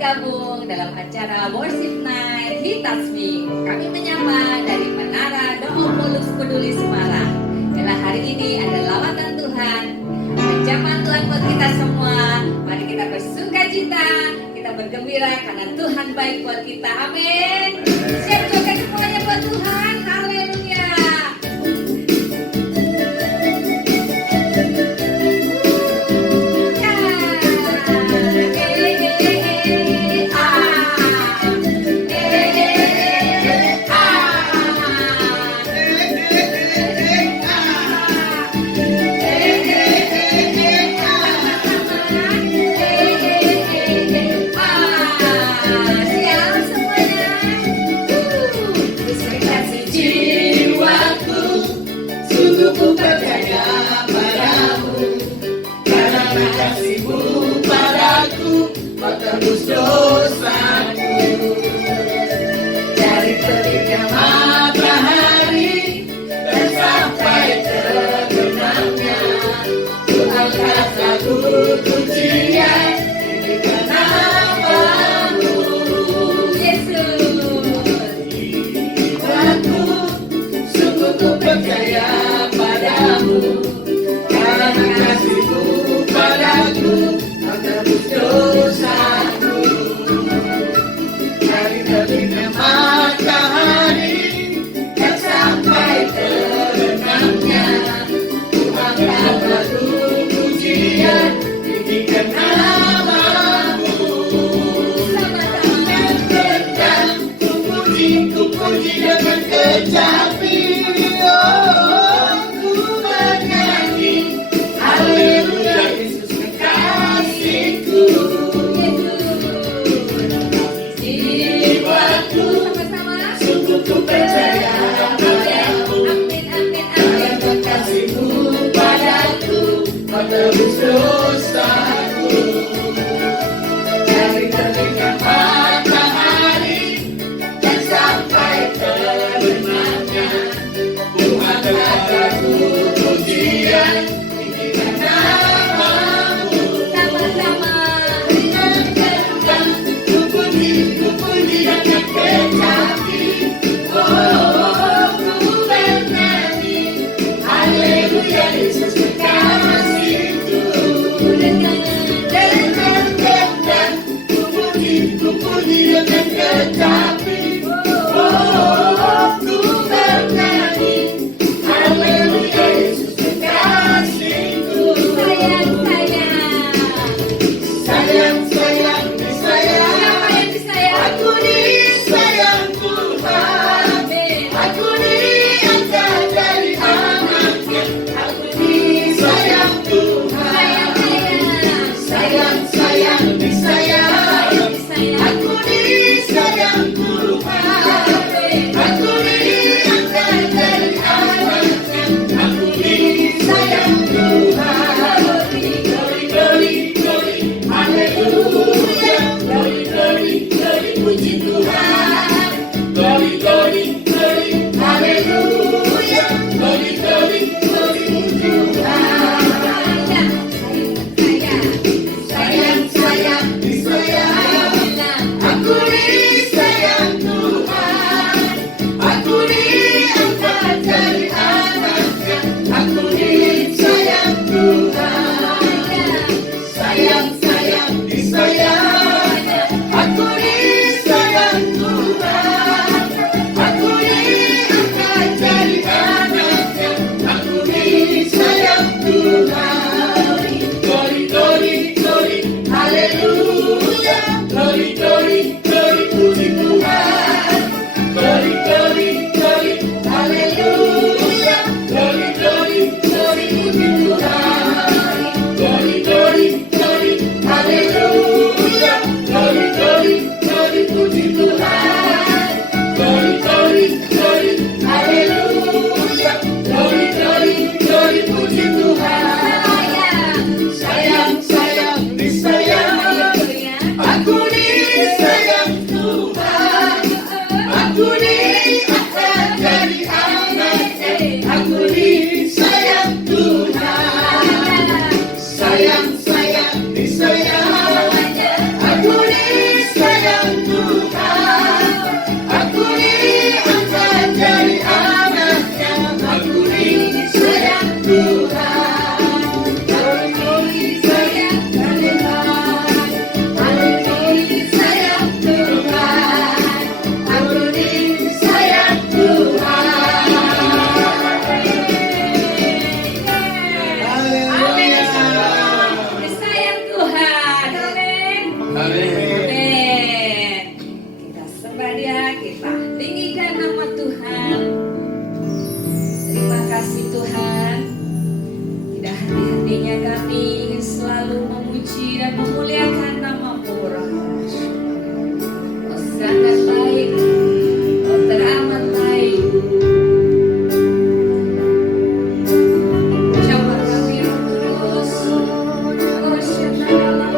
bergabung dalam acara Worship Night He Touch Me. Kami menyapa dari Menara Doa Peduli Semarang. Bila hari ini ada lawatan Tuhan, ancaman Tuhan buat kita semua. Mari kita bersuka cita, kita bergembira karena Tuhan baik buat kita. Amin. Siap joget semuanya buat Tuhan. Haleluya. Ku percaya padamu, karena kasih-Mu padaku, kau tebus dosaku. Dari terbitnya matahari dan sampai terbenamnya, ku angkat lagu pujian, tinggikan nama-Mu. Yesus. Jiwaku, sungguh ku percaya padamu, karena kasih-Mu padaku, kau tebus dosaku. Dari terbitnya matahari dan sampai terbenamnya, ku angkat lagu pujian, tinggikan nama-Mu. Dan ku puji dengan kecapi. Haleluya, Yesus kekasihku. Jiwaku, sungguh ku percaya padamu, karena kasih-Mu padaku, kau tebus dosaku. Dari terbitnya matahari dan sampai terbenamnya, ku angkat lagu pujian, tinggikan nama-Mu. Sama-sama. Ku puji dengan kecapi. Oh, ku bernyanyi. Haleluya, Yesus kekasihku. Dan ku puji kita tinggikan nama Tuhan. Terima kasih Tuhan. Tidak henti-hentinya kami ingin selalu memuji dan memuliakan nama-Mu, Roh Allah. Oh sangat baik, oh teramat baik. Ucapkan kami Roh Kudus. Oh syukurlah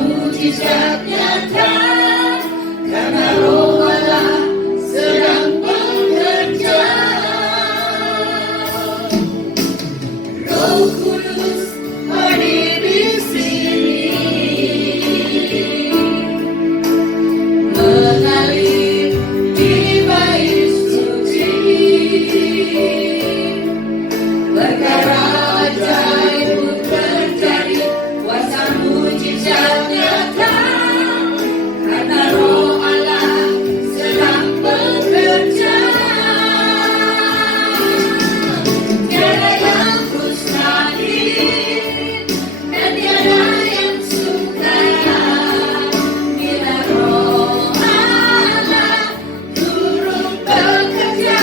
mujizat nyata karena Roh Allah sedang bekerja. Roh Kudus hadir di sini, mengalir di bait suci, perkara ajaib terjadi, kuasa mujizat nyata karena Roh Allah sedang bekerja. Tiada yang mustahil dan tiada yang sukar bila Roh Allah turut bekerja.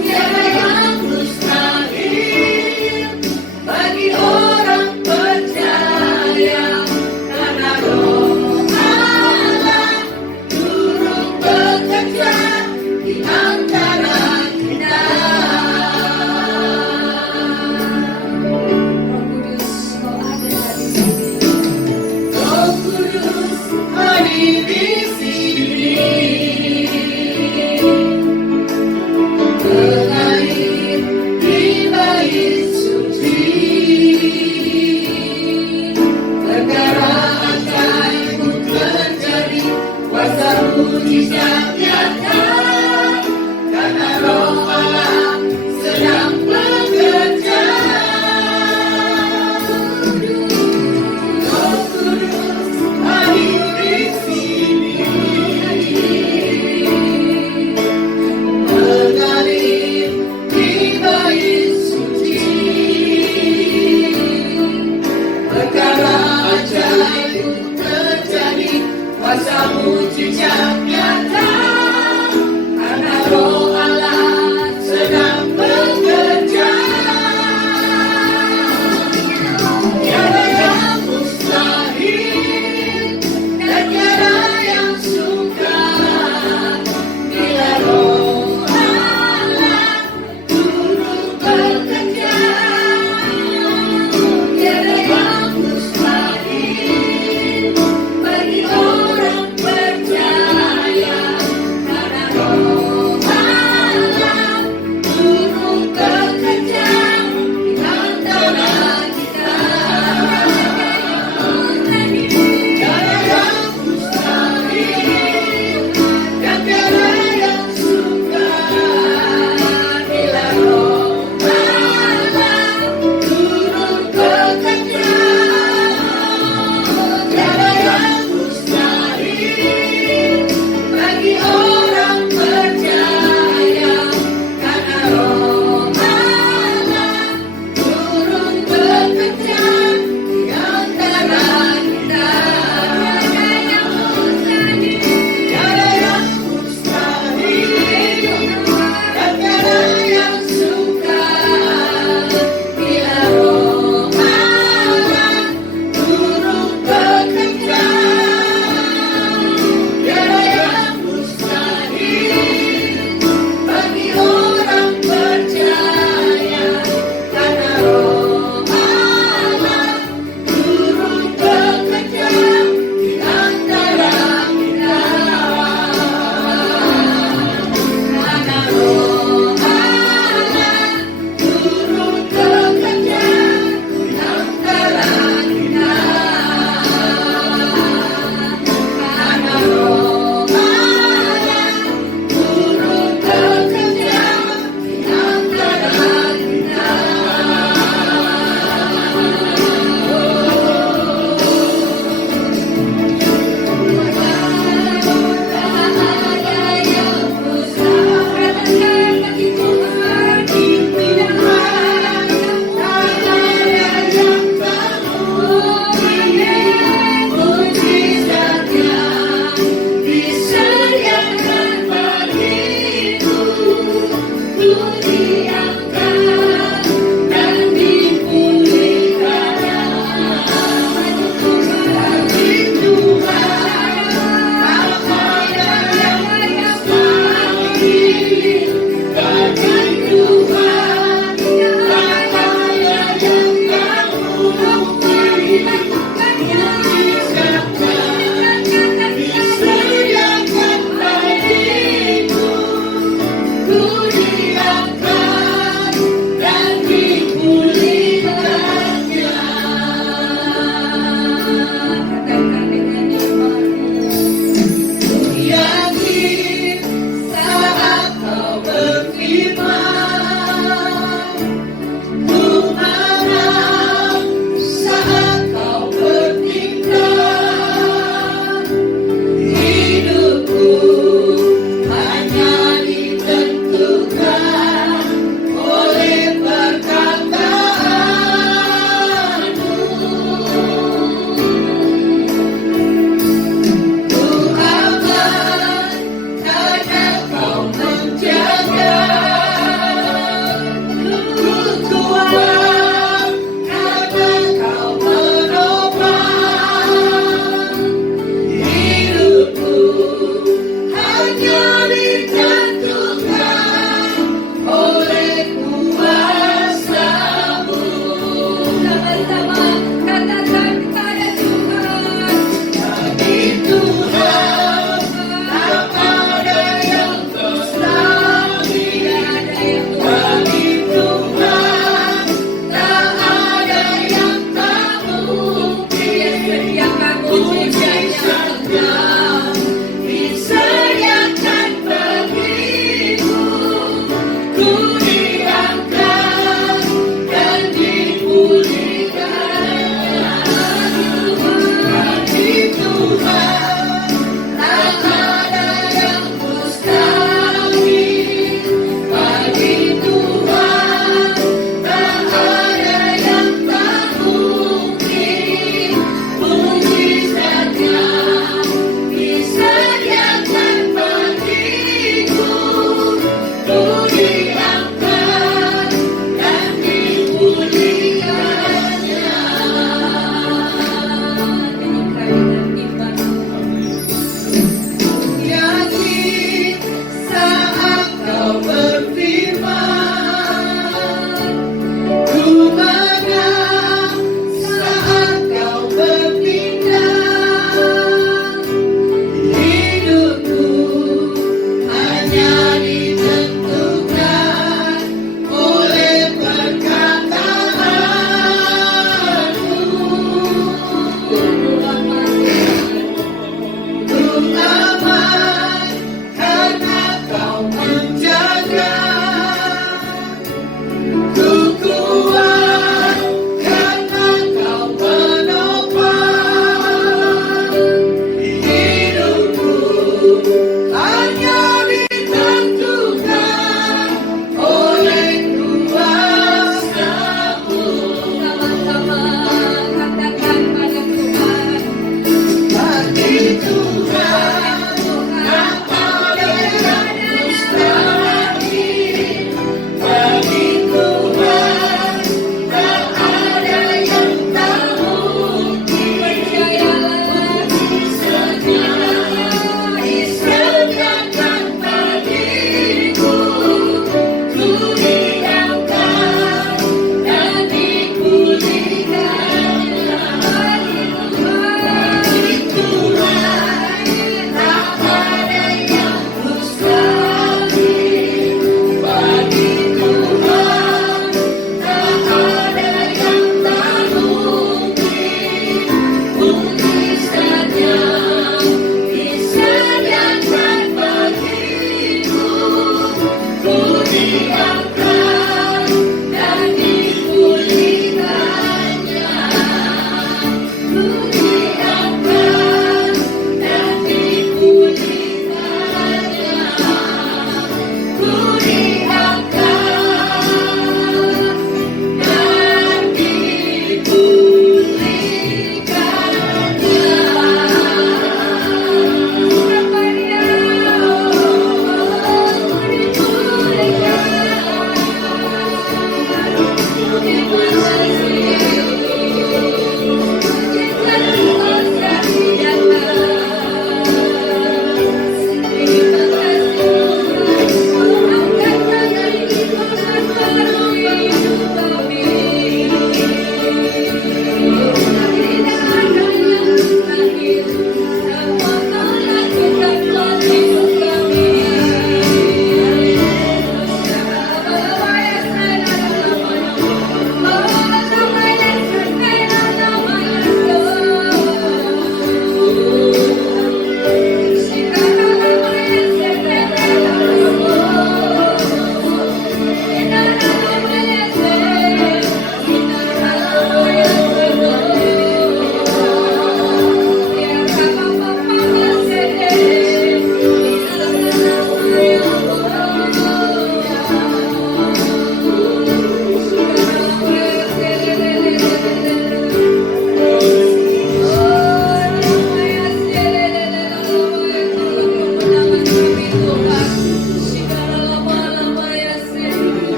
Tiada yang mustahil bagi orang percaya karena Roh Allah turut bekerja di antara kita. Roh Kudus, Kau ada di sini. Roh Kudus hadir di sini, mengalir di bait suci, perkara ajaib terjadi, kuasa mujizat nyata karena Roh Allah sedang bekerja. Roh Kudus hadir di sini, mengalir di bait suci, perkara ajaib terjadi, kuasa mujizat nyata karena Roh Allah sedang bekerja. Tiada yang mustahil dan tiada yang sukar bila Roh Allah turut bekerja. Tiada yang mustahil bagi orang percaya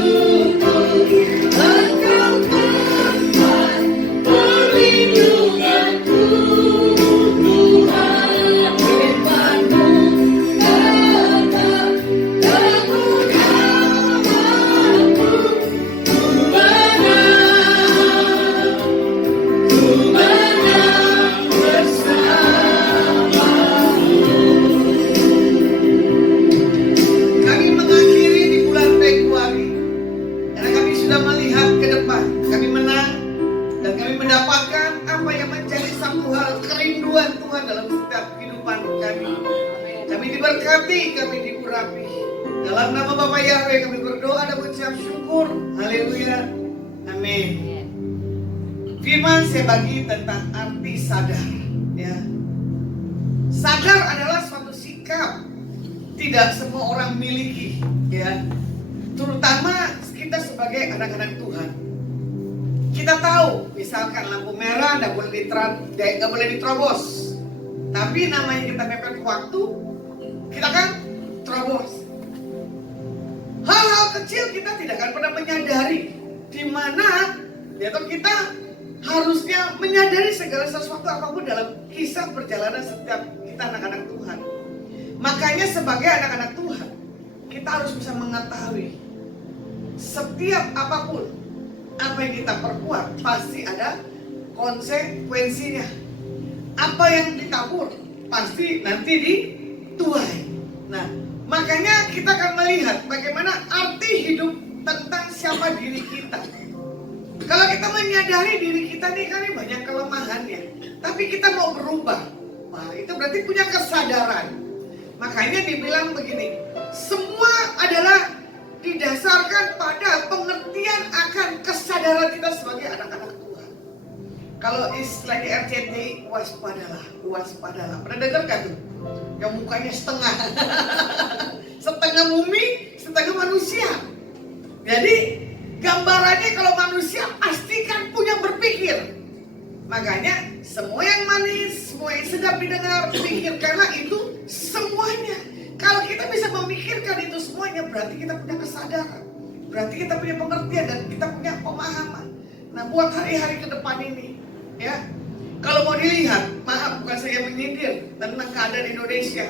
Engkau tempat perlindunganku, Tuhan firman-Mu tetap teguh namaku. Ku menang bersama-Mu. Kami mengakhiri di bulan Februari karena kami sudah melihat ke depan. Kami menang dan kami mendapatkan apa yang menjadi satu hal kerinduan Tuhan dalam setiap kehidupan kami. Kami diberkati, kami diurapi. Dalam nama Bapa Yahweh kami berdoa dan mengucap syukur. Haleluya. Amin. Firman saya bagi tentang arti sadar. Ya. Sadar adalah suatu sikap tidak semua orang miliki, ya. Terutama kita sebagai anak-anak Tuhan. Kita tahu, misalkan lampu merah nggak boleh diterobos. Tapi namanya kita mepet waktu, kita kan terobos. Hal-hal kecil kita tidak akan pernah menyadari, di mana ya toh kita harusnya menyadari segala sesuatu apapun dalam kisah perjalanan setiap kita anak-anak Tuhan. Makanya sebagai anak-anak Tuhan, kita harus bisa mengetahui setiap apapun apa yang kita perbuat pasti ada konsekuensinya. Apa yang ditabur pasti nanti dituai. Nah, makanya kita akan melihat bagaimana arti hidup tentang siapa diri kita. Kalau kita menyadari diri kita nih kan banyak kelemahannya, tapi kita mau berubah, nah itu berarti punya kesadaran. Makanya dibilang begini, semua adalah didasarkan pada pengertian akan kesadaran kita sebagai anak-anak Tuhan. Kalau istilahnya RCTI, waspadalah. Pernah dengar kan tuh? Yang mukanya setengah. Setengah bumi, setengah manusia. Jadi gambarannya kalau manusia pasti kan punya berpikir. Makanya semua yang manis, semua yang sedap didengar, pikirkanlah itu semuanya. Kalau kita bisa memikirkan itu semuanya, berarti kita punya kesadaran, berarti kita punya pengertian dan kita punya pemahaman. Nah, buat hari-hari ke depan ini, ya, kalau mau dilihat, maaf bukan saya menyindir tentang keadaan Indonesia.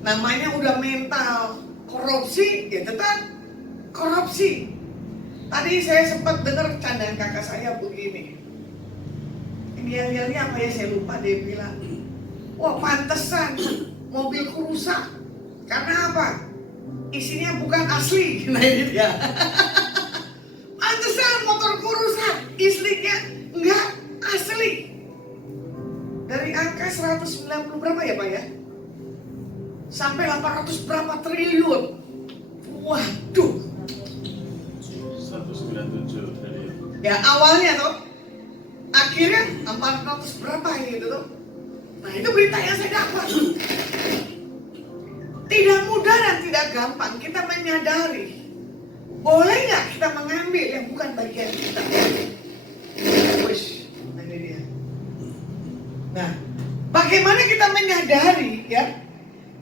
Namanya udah mental korupsi, ya tetap korupsi. Tadi saya sempat dengar candaan kakak saya begini. Ini apa ya, saya lupa, dia bilang, wah pantesan mobilku rusak. Karena apa? Isinya bukan asli. Nah ini dia. Pantesan motorku rusak, istrinya enggak asli. Dari angka 190 berapa ya Pak ya? Sampai 800 berapa triliun. Waduh. 197 triliun. Ya awalnya tuh. Akhirnya 400 berapa gitu tuh. Nah itu berita yang saya dapat. Tidak mudah dan tidak gampang kita menyadari. Boleh nggak kita mengambil yang bukan bagian kita? Wish, nah ini dia. Nah, bagaimana kita menyadari ya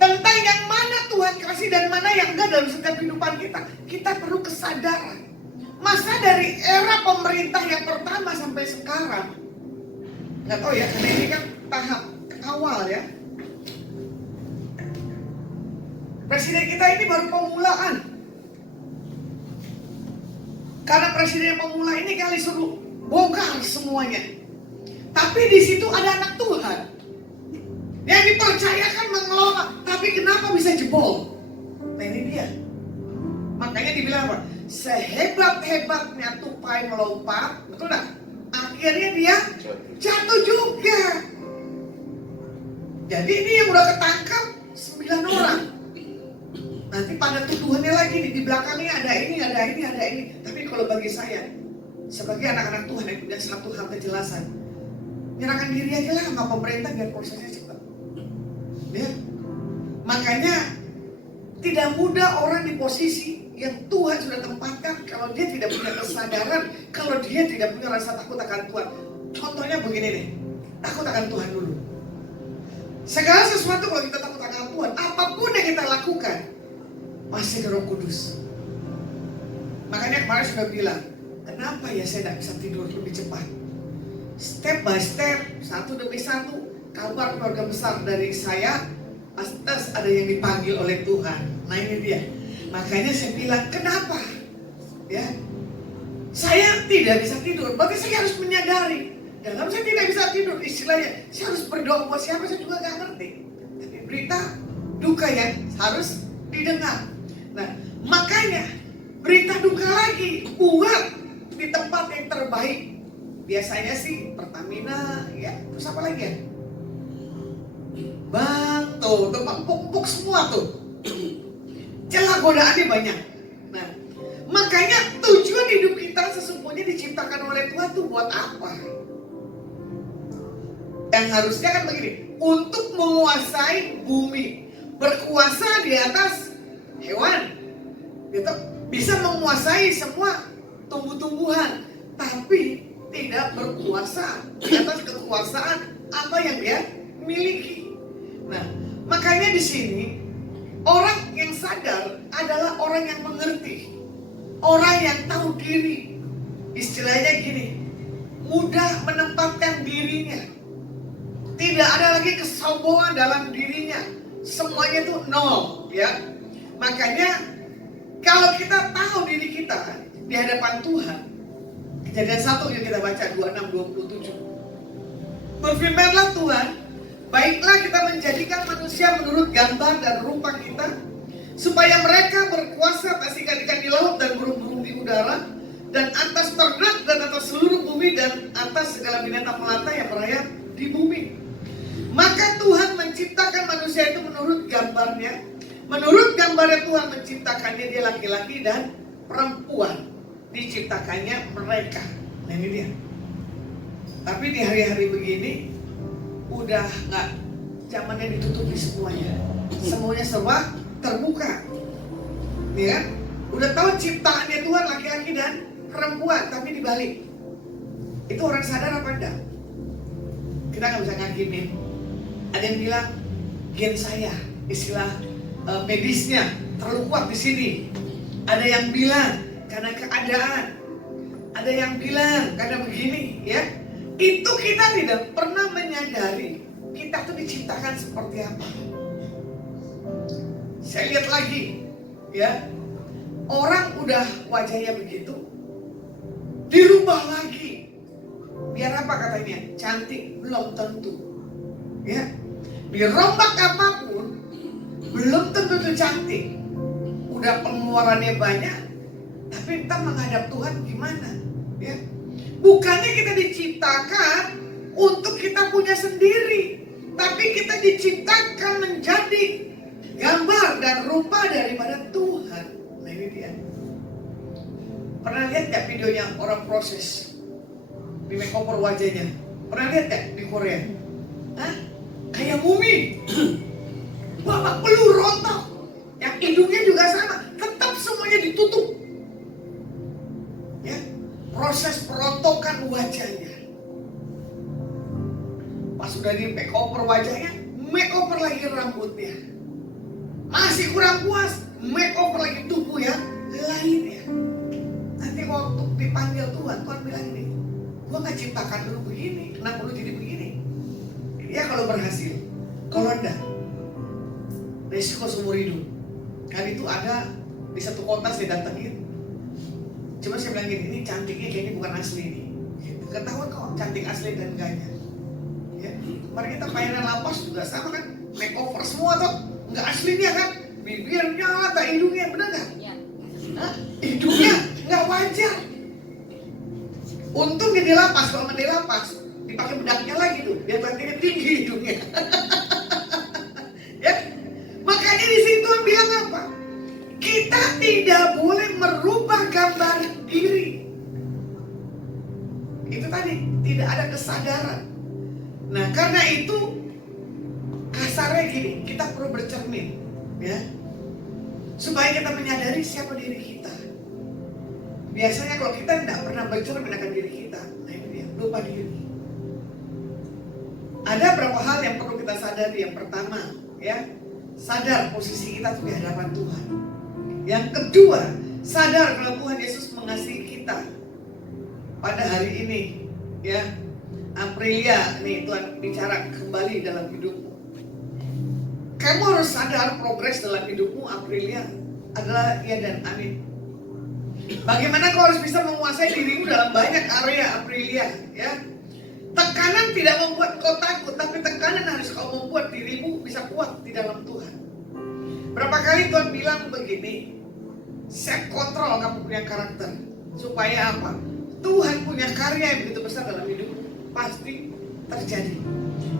tentang yang mana Tuhan kasih dan mana yang enggak dalam setiap kehidupan kita? Kita perlu kesadaran. Masa dari era pemerintah yang pertama sampai sekarang, nggak tahu ya, karena ini kan tahap awal ya. Presiden kita ini baru pemulaan. Karena presiden pemula ini kali suruh bongkar semuanya. Tapi di situ ada anak Tuhan yang dipercayakan mengelola. Tapi kenapa bisa jebol? Nah ini dia. Makanya dibilang apa? Sehebat-hebatnya tupai melompat, betul nggak? Akhirnya dia jatuh juga. Jadi ini yang udah ketangkap 9 orang. Nanti pada tuduhannya lagi nih, di belakangnya ada ini. Tapi kalau bagi saya, sebagai anak-anak Tuhan yang punya satu hal kejelasan, nyerahkan diri aja lah sama pemerintah biar prosesnya cepat. Ya, makanya tidak mudah orang di posisi yang Tuhan sudah tempatkan kalau dia tidak punya kesadaran, kalau dia tidak punya rasa takut akan Tuhan. Contohnya begini nih, takut akan Tuhan dulu. Segala sesuatu kalau kita takut akan Tuhan, apapun yang kita lakukan, pasti ada Roh Kudus. Makanya kemarin sudah bilang, kenapa ya saya tidak bisa tidur lebih cepat? Step by step, satu demi satu, kabar keluarga besar dari saya, atas ada yang dipanggil oleh Tuhan. Nah ini dia. Makanya saya bilang, kenapa? Ya, saya tidak bisa tidur. Berarti saya harus menyadari. Dalam saya tidak bisa tidur, istilahnya, saya harus berdoa buat siapa saya juga nggak ngerti. Tapi berita duka yang harus didengar. Nah, makanya berita duka lagi buat di tempat yang terbaik. Biasanya sih Pertamina, ya, terus apa lagi ya? Bang, tuh empuk-empuk semua tuh. Celah godaannya banyak. Nah, makanya tujuan hidup kita sesungguhnya diciptakan oleh Tuhan tuh buat apa? Yang harusnya kan begini, untuk menguasai bumi, berkuasa di atas hewan, gitu. Bisa menguasai semua tumbuh-tumbuhan, tapi tidak berkuasa di atas kekuasaan apa yang dia miliki. Nah, makanya di sini orang yang sadar adalah orang yang mengerti, orang yang tahu diri. Istilahnya gini, mudah menempatkan dirinya. Tidak ada lagi kesombongan dalam dirinya. Semuanya itu nol, ya. Makanya kalau kita tahu diri kita di hadapan Tuhan, Kejadian 1 yang kita baca 26-27. Berfirmanlah Tuhan, baiklah kita menjadikan manusia menurut gambar dan rupa kita, supaya mereka berkuasa atas ikan-ikan di laut dan burung-burung di udara, dan atas ternak dan atas seluruh bumi, dan atas segala binatang melata yang merayap di bumi. Maka Tuhan menciptakan manusia itu menurut gambarnya. Menurut gambarnya Tuhan menciptakannya, dia laki-laki dan perempuan. Diciptakannya mereka. Nah ini dia. Tapi di hari-hari begini udah nggak, zamannya ditutupi semuanya. Semuanya serba terbuka. Ya kan? Udah tahu ciptaannya Tuhan laki-laki dan perempuan, tapi dibalik. Itu orang sadar apa enggak? Kita nggak bisa ngakimin. Ada yang bilang gen saya, istilah medisnya terlalu kuat di sini. Ada yang bilang karena keadaan. Ada yang bilang karena begini, ya. Itu kita tidak pernah menyadari kita tuh diciptakan seperti apa. Saya lihat lagi, ya. Orang udah wajahnya begitu, dirubah lagi. Biar apa katanya? Cantik, belum tentu. Ya. Dirombak apapun, belum tentu itu cantik. Udah pengeluarannya banyak, tapi kita menghadap Tuhan gimana? Ya. Bukannya kita diciptakan untuk kita punya sendiri, tapi kita diciptakan menjadi gambar dan rupa daripada Tuhan. Nah ini dia. Pernah lihat gak videonya orang proses di makeover wajahnya? Pernah lihat gak di Korea? Hah? Kayak mumi, babak belur, rontok. Yang hidungnya juga sama, tetap semuanya ditutup. Ya, proses perontokan wajahnya. Pas sudah di makeover wajahnya, makeover lagi rambutnya. Masih kurang puas, makeover lagi tubuh ya lainnya. Nanti waktu dipanggil Tuhan, Tuhan bilang ini, gua nggak ciptakan lu begini, kenapa lu jadi begini? Ya kalau berhasil, kalau enggak, resiko seumur hidup. Kan itu ada di satu kota saya datengin. Cuma saya bilang gini, ini cantiknya kayaknya bukan asli nih. Ketahuan kok cantik asli dan enggaknya. Ya, kemarin kita pelayanan lapas juga sama kan, makeover semua tuh, nggak aslinya kan, bibirnya, mata, hidungnya, bener nggak? Iya. Hidungnya nggak wajar. Untung dia di lapas, kalau di lapas dipakai bedaknya lagi tuh, biar nantinya tinggi hidungnya. Ya, makanya di situ Tuhan bilang apa? Kita tidak boleh merubah gambar diri. Itu tadi tidak ada kesadaran. Nah, karena itu kasarnya gini, kita perlu bercermin, ya, supaya kita menyadari siapa diri kita. Biasanya kalau kita tidak pernah bercermin akan diri kita, nah itu dia, lupa diri. Ada beberapa hal yang perlu kita sadari. Yang pertama, ya, sadar posisi kita tuh di hadapan Tuhan. Yang kedua, sadar kalau Tuhan Yesus mengasihi kita. Pada hari ini, ya, Aprilia, nih Tuhan bicara kembali dalam hidupmu. Kamu harus sadar progres dalam hidupmu, Aprilia, adalah ya dan amin. Bagaimana kau harus bisa menguasai dirimu dalam banyak area, Aprilia, ya. Tekanan tidak membuat kau takut, tapi tekanan harus kau membuat dirimu bisa kuat di dalam Tuhan. Berapa kali Tuhan bilang begini, self control kamu punya karakter. Supaya apa? Tuhan punya karya yang begitu besar dalam hidupmu, pasti terjadi.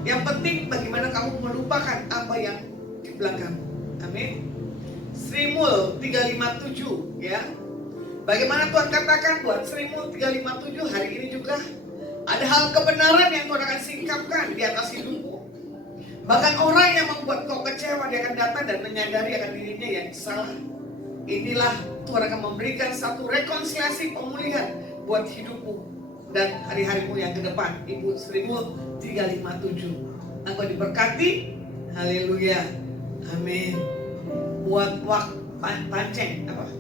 Yang penting bagaimana kamu melupakan apa yang di belakang. Amin. Sri Mul 357, ya. Bagaimana Tuhan katakan buat Sri Mul 357 hari ini juga ada hal kebenaran yang Tuhan akan singkapkan di atas hidupmu. Bahkan orang yang membuat kau kecewa, dia akan datang dan menyadari akan dirinya yang salah. Inilah Tuhan akan memberikan satu rekonsiliasi pemulihan buat hidupmu dan hari-harimu yang ke depan. Ibu Sri Mul 357. Engkau diberkati. Haleluya. Amin. Buat panceng apa?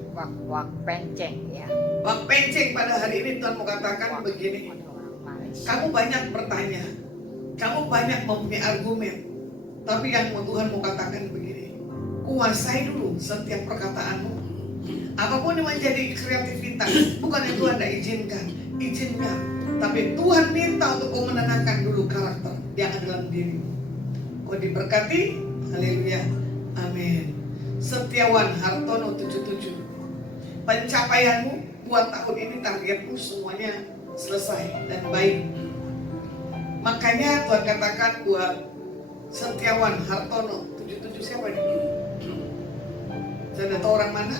Wak penceng ya. Wak penceng pada hari ini Tuhan mau katakan begini. Kamu banyak bertanya, kamu banyak mempunyai argumen, tapi yang Tuhan mau katakan begini, kuasai dulu setiap perkataanmu. Apapun yang menjadi kreativitas, bukan yang Tuhan tidak izinkan, tapi Tuhan minta untuk kau menenangkan dulu karakter yang ada dalam dirimu. Kau diberkati, haleluya, amin. Setiawan Hartono 77, pencapaianmu buat tahun ini, targetmu semuanya selesai dan baik. Makanya Tuhan katakan buat Setiawan Hartono 77, siapa ini? Saya tidak tahu orang mana.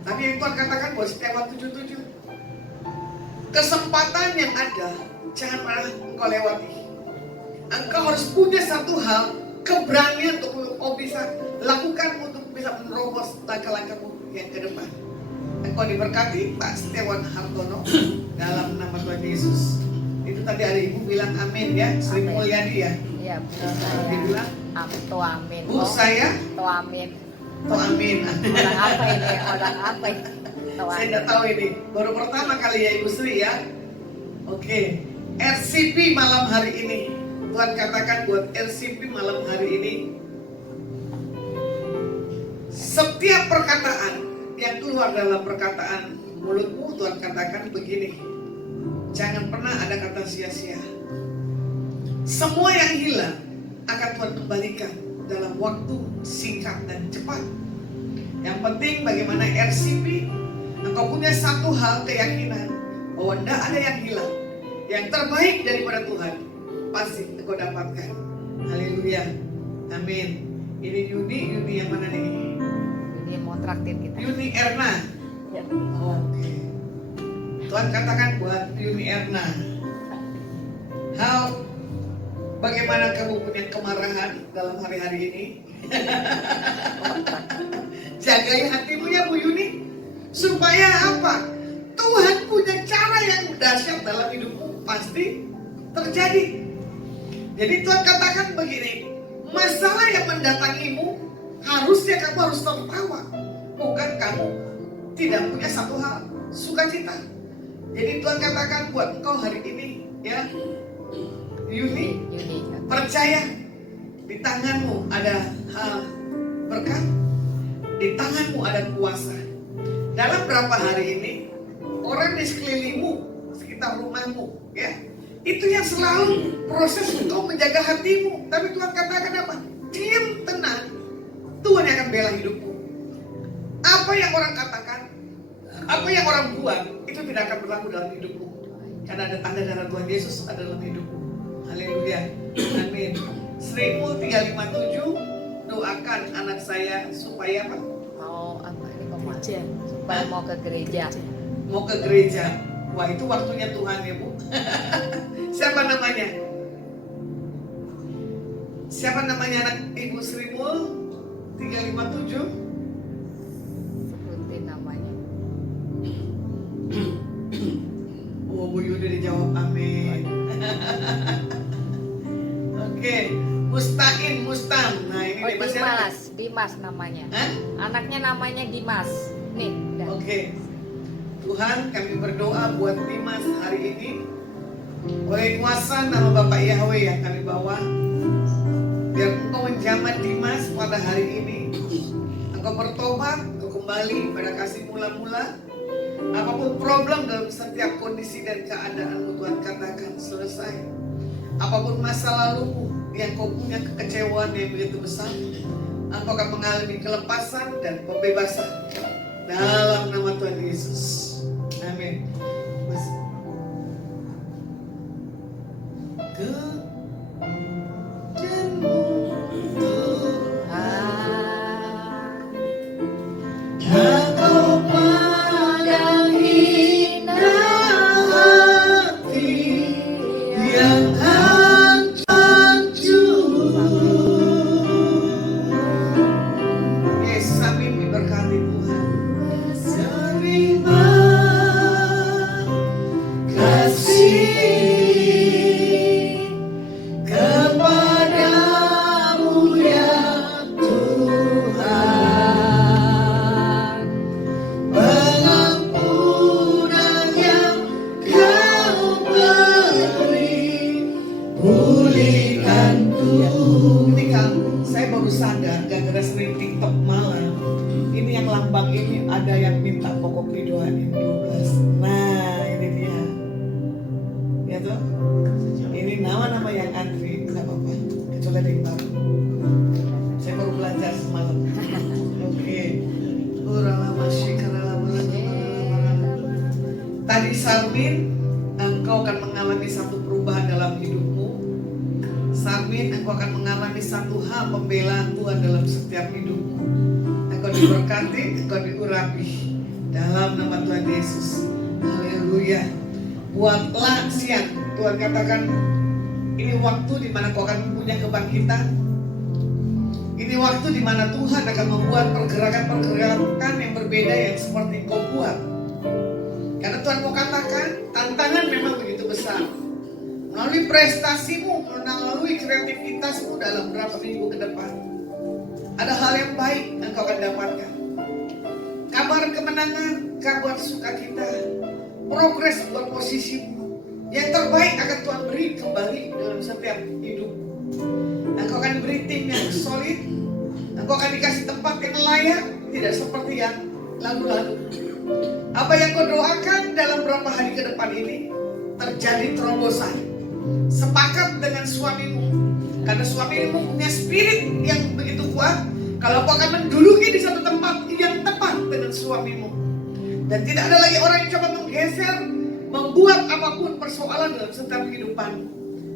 Tapi yang Tuhan katakan buat Setiawan 77, kesempatan yang ada jangan pernah engkau lewati. Engkau harus punya satu hal, keberanian untuk kau bisa lakukan untuk bisa menerobos langkah-langkahmu yang ke depan. Engkau diberkati Pak Setiawan Hartono dalam nama Tuhan Yesus. Itu tadi ada ibu bilang amin ya, Sri Mulyadi ya. Iya, Bu Dia bilang to amin. Bu saya To amin. to amin. Orang apa ini? Orang apa ini? Saya tidak tahu ini, baru pertama kali ya Ibu Sri ya. Oke, RCP malam hari ini. Tuhan katakan buat RCP malam hari ini, setiap perkataan yang keluar dalam perkataan mulutmu, Tuhan katakan begini, jangan pernah ada kata sia-sia. Semua yang hilang akan Tuhan kembalikan dalam waktu singkat dan cepat. Yang penting bagaimana RCP, engkau punya satu hal keyakinan bahwa tidak ada yang hilang. Yang terbaik daripada Tuhan pasti engkau dapatkan. Haleluya, amin. Ini Yuni yang mana nih? Ini mau traktir kita. Yuni Erna. Ya. Oke. Tuhan katakan buat Yuni Erna, hal bagaimana kamu punya kemarahan dalam hari-hari ini? Jagai hatimu ya Bu Yuni, supaya apa? Tuhan punya cara yang dahsyat dalam hidupmu, pasti terjadi. Jadi Tuhan katakan begini, masalah yang mendatangimu harusnya kamu harus tertawa, bukan kamu tidak punya satu hal, sukacita. Jadi Tuhan katakan buat engkau hari ini ya, Yuni, percaya di tanganmu ada hal berkat, di tanganmu ada kuasa. Dalam berapa hari ini orang di sekelilingmu, sekitar rumahmu, ya, itu yang selalu proses engkau menjaga hatimu. Tapi Tuhan katakan apa? Diam, tenang, Tuhan yang akan bela hidupmu. Apa yang orang katakan, apa yang orang buat, itu tidak akan berlaku dalam hidupmu. Karena ada tanda darah Tuhan Yesus ada dalam hidupmu. Haleluya, amin. Sri Mul 357, doakan anak saya supaya apa? Mau apa ini gereja? Supaya mau ke gereja. Mau ke gereja. Wah, itu waktunya Tuhan ya Bu. Siapa namanya? Siapa namanya anak Ibu Sri Mul 357? Sebutin namanya. Oh, Bu Yudi dijawab amin. Oke, Mustam. Nah, ini Oh, nih, masih ada. Dimas namanya. Hah? Anaknya namanya Dimas. Nih, udah. Oke. Tuhan, kami berdoa buat Dimas hari ini. Oleh kuasa nama Bapak Yahweh yang kami bawa, biar Engkau menjamah Dimas pada hari ini. Engkau bertobat, Engkau kembali pada kasih mula-mula. Apapun problem dalam setiap kondisi dan keadaanmu, Tuhan katakan selesai. Apapun masa lalumu yang kau punya kekecewaan yang begitu besar, engkau akan mengalami kelepasan dan pembebasan dalam nama Tuhan Yesus. Amin. Tadi Sarmin, engkau akan mengalami satu perubahan dalam hidupmu. Sarmin, engkau akan mengalami satu hal pembelaan Tuhan dalam setiap hidupmu. Engkau diberkati, engkau diurapi dalam nama Tuhan Yesus. Haleluya. Buatlah siang. Tuhan katakan, ini waktu di mana kau akan punya kebangkitan. Ini waktu di mana Tuhan akan membuat pergerakan-pergerakan yang berbeda yang seperti kau buat. Karena Tuhan mau katakan, tantangan memang begitu besar. Melalui prestasimu, melalui kreativitasmu dalam beberapa minggu ke depan, ada hal yang baik yang kau akan dapatkan. Kabar kemenangan, kabar sukacita, progres buat posisimu. Yang terbaik akan Tuhan beri kembali dalam setiap hidup. Engkau akan diberi tim yang solid. Engkau akan dikasih tempat yang layak, tidak seperti yang lalu-lalu. Apa yang kau doakan dalam beberapa hari ke depan ini terjadi terobosan. Sepakat dengan suamimu, karena suamimu punya spirit yang begitu kuat. Kalau kau akan menduduki di satu tempat yang tepat dengan suamimu, dan tidak ada lagi orang yang coba menggeser, membuat apapun persoalan dalam setiap kehidupanmu.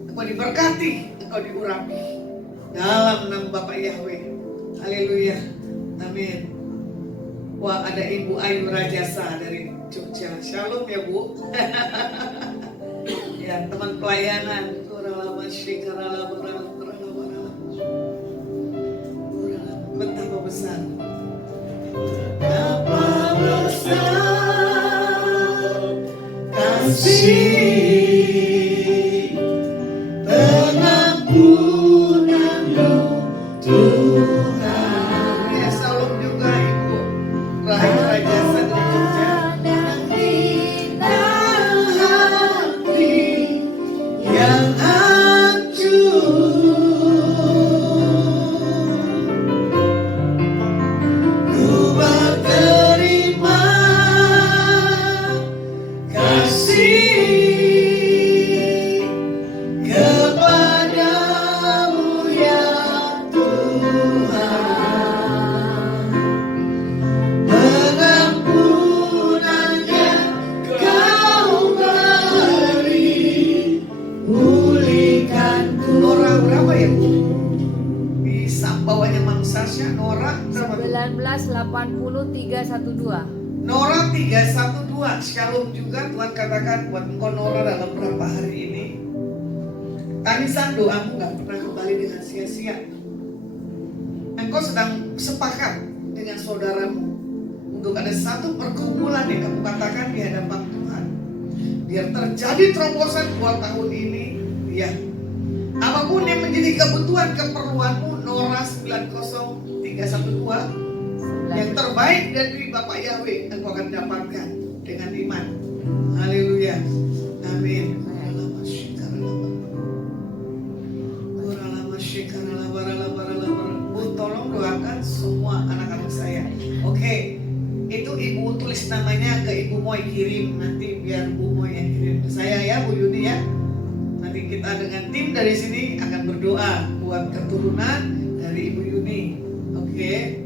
Engkau diberkati, engkau diurapi dalam nama Bapak Yahweh. Haleluya. Amin. Wah, ada Ibu Ayu Rajasa dari Jogja. Shalom ya Bu. Ya, teman pelayanan. Betapa besar. Betapa besar kasih pengampunanmu Tuhan. Ya, salam juga Ibu Ayu Rajasa dari Jogja. Yang hancur, ku berterima kasih kepadamu ya Tuhan. Pengampunan yang kau beri, pulihkanku. Nora berapa ya Bu? Bisa bawahnya Mang Sasha. Nora berapa Bu? 1980 312. Nora 312. Shalom juga Tuhan katakan buat engkau Nora dalam beberapa hari ini. Tangisan doamu gak pernah kembali dengan sia-sia. Engkau sedang sepakat dengan saudaramu untuk ada satu pergumulan yang kamu katakan di hadapan Tuhan. Biar terjadi terobosan buat tahun ini. Ya, apapun yang menjadi kebutuhan keperluanmu, Nora 90312. Yang terbaik dari Bapak Yahweh engkau akan dapatkan dengan iman. Haleluya. Amin. Tolong doakan semua anak-anak saya. Oke, itu ibu tulis namanya ke ibu Moy, kirim nanti biar Bu Moy yang kirim ke saya ya, Bu Yuni ya. Nanti kita dengan tim dari sini akan berdoa buat keturunan dari Ibu Yuni. Oke.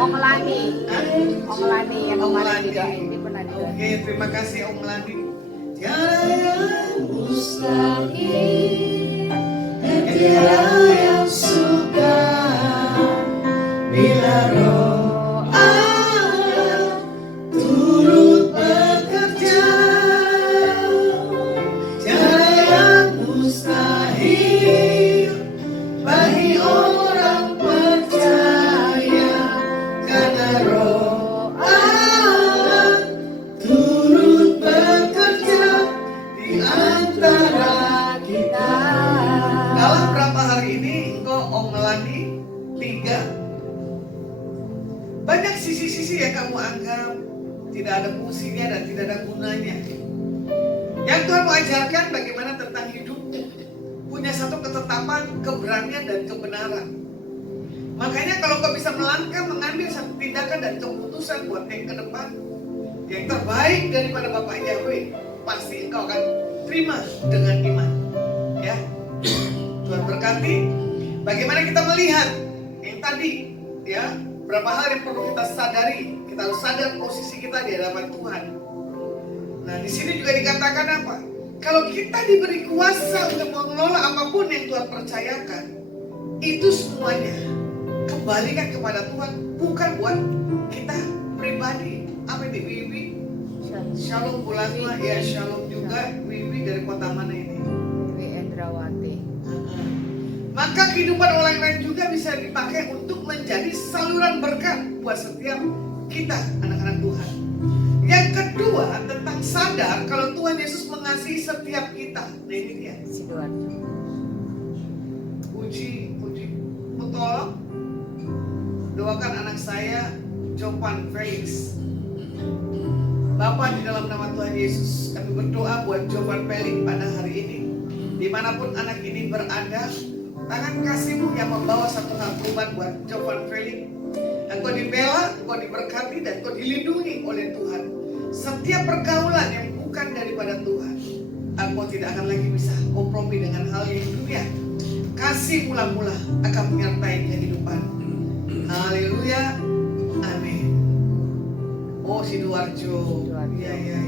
Om Lani yang kemarin juga ini pernah didoain. Oke, terima kasih Om Lani. Tiada yang mustahil, tiada yang sukar bila Roh Allah turut bekerja. Tiada yang mustahil bagi orang percaya, karena Roh Allah turut bekerja di antara kita. Dalam berapa hari ini engkau Om Melani 3 banyak sisi-sisi yang kamu anggap tidak ada fungsinya dan tidak ada gunanya. Yang Tuhan mau ajarkan bagaimana tentang hidup punya satu ketetapan, keberanian dan kebenaran. Makanya kalau kau bisa melangkah mengambil satu tindakan dan keputusan buat yang ke depan yang terbaik daripada Bapak Yahweh, pasti engkau akan terima dengan iman. Ya, Tuhan berkati. Bagaimana kita melihat yang tadi, ya, berapa hal yang perlu kita sadari. Kita harus sadar posisi kita di hadapan Tuhan. Nah, di sini juga dikatakan apa? Kalau kita diberi kuasa untuk mengelola apapun yang Tuhan percayakan, itu semuanya kembalikan kepada Tuhan, bukan buat kita pribadi. Apa ini Wiwi? Shalom Bulatma, ya shalom juga. Wiwi dari kota mana ini? Wiwi Endrawati. Maka kehidupan orang lain juga bisa dipakai untuk menjadi saluran berkat buat setiap kita anak-anak Tuhan. Yang kedua tentang sadar kalau Tuhan Yesus mengasihi setiap kita. Nah ini dia. Sidoarjo. Puji, tolong doakan anak saya Jovan Felix. Bapak, di dalam nama Tuhan Yesus, kami berdoa buat Jovan Felix pada hari ini. Dimanapun anak ini berada, tangan kasih-Mu yang membawa satu hal perubahan buat Jovan Felix. Engkau dibela, engkau diberkati, dan engkau dilindungi oleh Tuhan. Setiap pergaulan yang bukan daripada Tuhan, engkau tidak akan lagi bisa kompromi dengan hal yang dunia. Kasih mula-mula akan menyertai kehidupan. Haleluya, amin. Oh, Sidoarjo. Ya.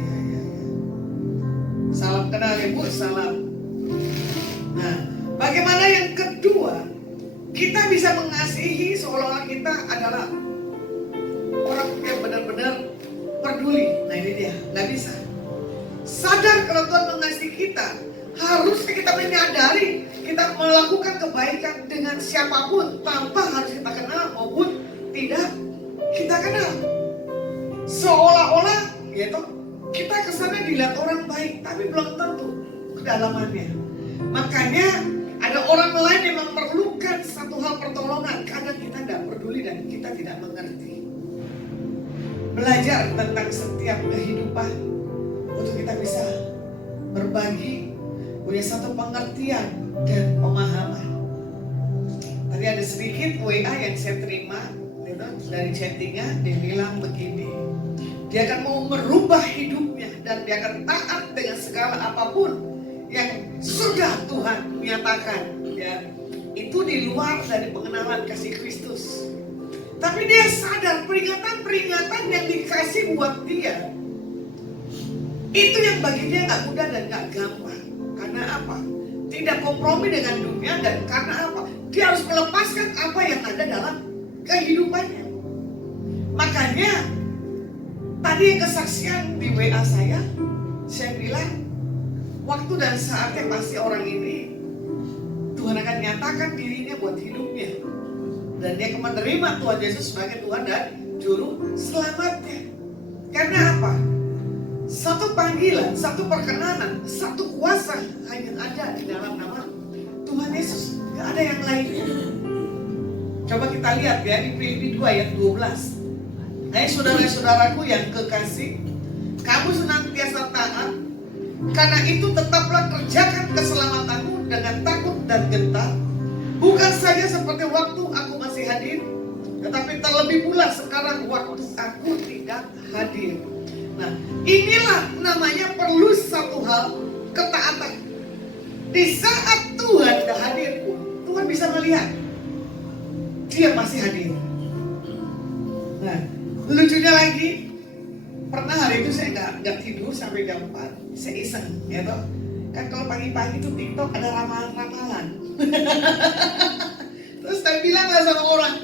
Salam kenal ya Bu, salam. Nah, bagaimana yang kedua? Kita bisa mengasihi seolah-olah kita adalah orang yang benar-benar peduli. Nah ini dia, nggak bisa. Sadar kalau Tuhan mengasihi kita, harusnya kita menyadari kita melakukan kebaikan dengan siapapun tanpa harus kita kenal maupun tidak kita kenal. Seolah-olah yaitu kita kesana dilihat orang baik, tapi belum tentu kedalamannya. Makanya ada orang lain yang memerlukan satu hal pertolongan, kadang kita tidak peduli dan kita tidak mengerti. Belajar tentang setiap kehidupan. untuk kita bisa berbagi, punya satu pengertian dan pemahaman. Tadi ada sedikit WA yang saya terima gitu, dari chattingan, dia bilang begini, dia akan mau merubah hidupnya dan dia akan taat dengan segala apapun yang sudah Tuhan nyatakan, ya. Itu di luar dari pengenalan kasih Kristus. Tapi dia sadar peringatan-peringatan yang dikasih buat dia, itu yang bagi dia gak mudah dan gak gampang. Karena apa? Tidak kompromi dengan dunia, dan karena apa? Dia harus melepaskan apa yang ada dalam kehidupannya. Makanya tadi kesaksian di WA saya bilang waktu dan saatnya pasti orang ini Tuhan akan nyatakan dirinya buat hidupnya, dan dia akan menerima Tuhan Yesus sebagai Tuhan dan Juru Selamatnya. Karena apa? Satu panggilan, satu perkenanan, satu kuasa hanya ada di dalam nama Tuhan Yesus. Gak ada yang lainnya. Coba kita lihat ya di Filipi 2 ayat 12. Hai saudara-saudaraku yang kekasih, kamu senantiasa taat, karena itu tetaplah kerjakan keselamatanmu dengan takut dan gentar, bukan saja seperti waktu aku masih hadir, tetapi terlebih pula sekarang waktu aku tidak hadir. Nah, inilah namanya perlu satu hal, ketaatan. Di saat Tuhan tidak hadir pun, Tuhan bisa melihat dia masih hadir. Nah, lucunya lagi, pernah hari itu saya nggak tidur sampai jam 4, saya iseng, ya toh. Kan kalau pagi-pagi itu TikTok ada ramalan-ramalan. Terus saya bilang lah sama orang,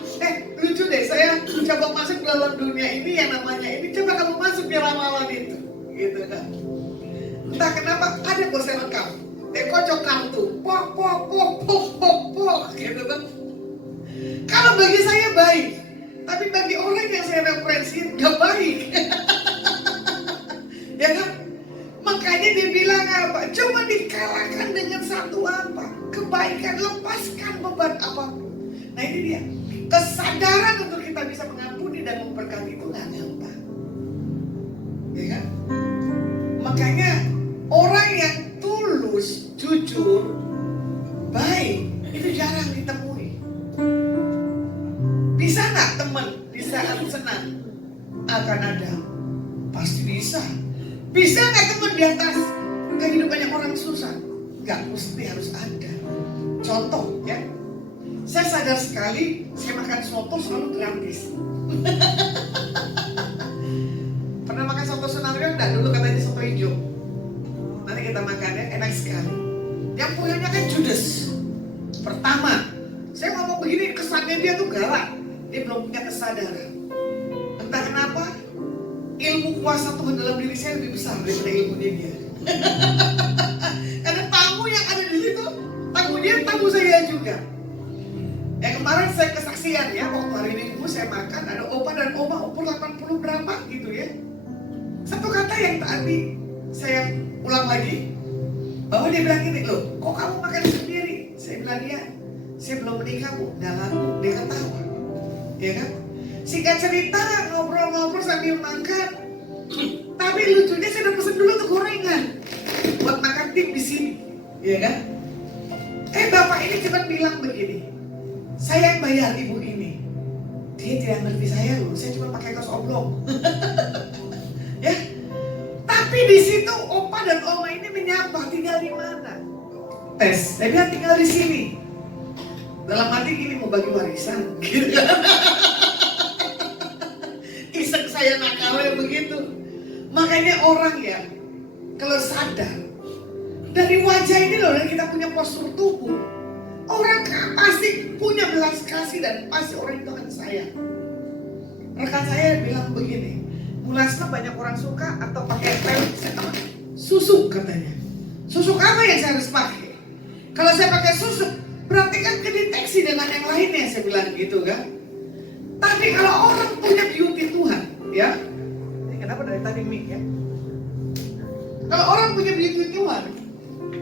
lucu deh, saya coba masuk dalam dunia ini yang namanya ini, coba kamu masuk di ramalan itu, gitu kan. Entah kenapa ada bosnya lengkap, kocok kartu, pok, gitu kan. Kalau bagi saya baik, tapi bagi orang yang saya referensi gak baik. Ya kan? Makanya dia bilang apa? Cuma dikalahkan dengan satu apa? Kebaikan, lepaskan beban apapun. Nah ini dia, kesadaran untuk kita bisa mengampuni dan memberkati itu gak gampang. Ya kan? Makanya orang yang tulus, jujur, baik, itu jarang ditemui. Bisa gak teman di saat senang? Akan ada. Pasti bisa. Bisa gak teman di atas kehidupannya orang susah? Gak mesti harus ada. Contoh ya, saya sadar sekali saya makan soto selalu gratis. Pernah makan soto Senario enggak? Dulu katanya soto hijau. Nanti kita makannya enak sekali. Yang punyanya kan judes. Pertama, saya ngomong begini kesannya dia tuh galak. Dia belum punya kesadaran. Entah kenapa ilmu kuasa Tuhan dalam diri saya lebih besar daripada ilmunya dia. Karena tamu yang ada di situ, tamu dia, tamu saya juga. Ya kemarin saya kesaksian ya, waktu hari Minggu saya makan, ada opa dan oma umur 80 berapa gitu ya. Satu kata yang tadi saya ulang lagi, bahwa dia bilang gini, loh kok kamu makan sendiri? Saya bilang ya, saya belum menikah bu, dalam dia ketawa. Ya kan? Singkat cerita, ngobrol-ngobrol sambil makan. Tapi lucunya saya udah pesen dulu tuh gorengan buat makan tim di sini, ya kan? Bapak ini cuma bilang begini, saya yang bayar ibu ini. Dia tidak ngerti saya loh, saya cuma pakai kaos oblong. Ya, tapi di situ opa dan oma ini menyapa, tinggal di mana? Tes, saya bilang tinggal di sini. Dalam hati gini mau bagi warisan, gitu. Iseng saya nakalnya begitu. Makanya orang ya, kalau sadar dari wajah ini loh, dan kita punya postur tubuh, orang pasti punya belas kasih dan pasti orang itu akan sayang. Rekan saya bilang begini, Mulasna banyak orang suka atau pakai susuk katanya. Susuk apa yang saya harus pakai? Kalau saya pakai susuk, berarti kan kedeteksi dengan yang lainnya, saya bilang gitu kan. Tapi kalau orang punya beauty Tuhan, ya, ini kenapa dari tadi mic ya? Kalau orang punya beauty Tuhan,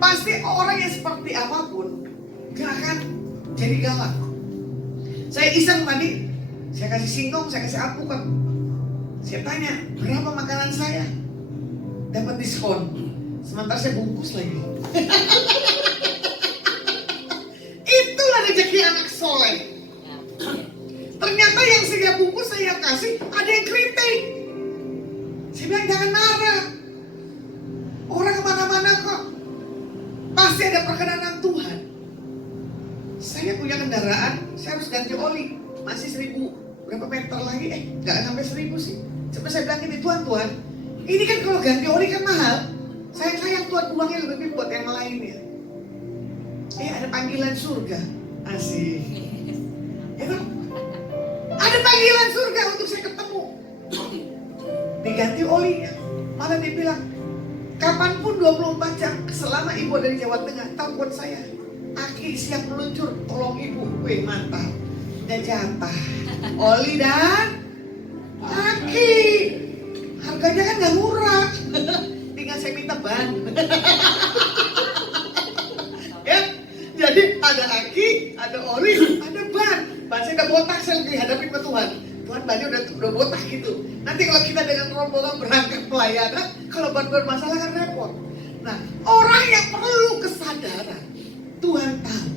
pasti orang yang seperti apapun gak akan jadi galak. Saya iseng tadi, saya kasih singkong, saya kasih alpukat. Saya tanya, berapa makanan saya? dapat diskon. Sementara saya bungkus lagi. Itulah rezeki anak soleh. Ternyata yang saya bungkus saya kasih, ada yang kritik. Saya bilang jangan marah. Orang kemana-mana kok pasti ada perkenanan Tuhan. Saya punya kendaraan, saya harus ganti oli. Masih 1000 berapa meter lagi? Nggak sampai 1000 sih. Coba saya bilang ini, Tuhan, ini kan kalau ganti oli kan mahal. Sayang Tuhan, uangnya lebih buat yang lainnya. Ada panggilan surga. Asik. Itu ada panggilan surga untuk saya ketemu. Diganti olinya. Malah dia bilang, kapanpun 24 jam selama ibu dari Jawa Tengah, telepon saya. Aki siap meluncur, tolong ibu. Wih, mantap. Udah jatah oli dan aki. Harganya kan gak murah. Tinggal saya minta ban. Ya, jadi ada aki, ada oli, ada ban. Ban saya udah botak, saya lagi hadapin ke Tuhan. Tuhan, bannya udah botak gitu. Nanti kalau kita dengan rombongan berangkat pelayanan, kalau ban bermasalah kan repot. Nah, orang yang perlu kesadaran, Tuhan tahu.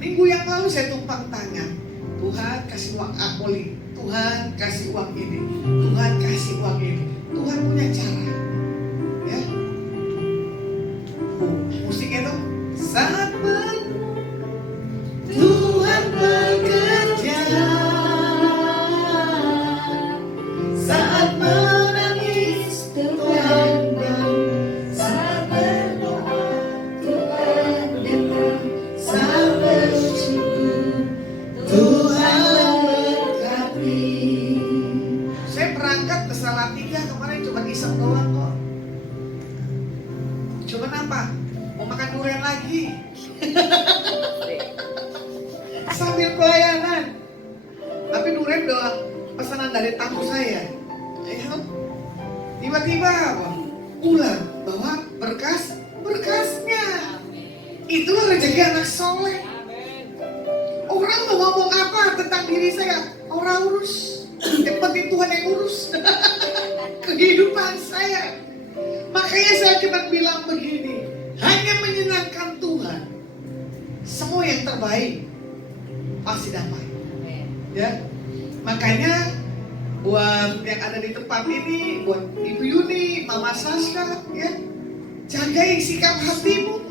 Minggu yang lalu saya tumpang tangan. Tuhan kasih uang oli, Tuhan kasih uang ini, Tuhan kasih uang ini. Tuhan punya cara. Ya. Musiknya tuh saat Tuhan bekerja, saat menangis Tuhan datang, saat berdoa Tuhan datang, saat bersyukur Tuhan berkati. Saya berangkat ke Salatiga kemarin cuma iseng doang kok. Cuman apa? Mau makan durian lagi. Sambil pelayanan. Tapi durian doang pesanan dari tamu saya. Tiba-tiba pulang bawa berkasnya. Itulah rezeki anak soleh. Orang mau ngomong apa tentang diri saya, orang urus. Yang penting Tuhan yang urus kehidupan saya. Makanya saya cuma bilang begini, hanya menyenangkan Tuhan. Semua yang terbaik pasti dapat. Ya, makanya buat yang ada di tempat ini, buat Ibu Yuni, Mama Saska, ya, jagai sikap hatimu.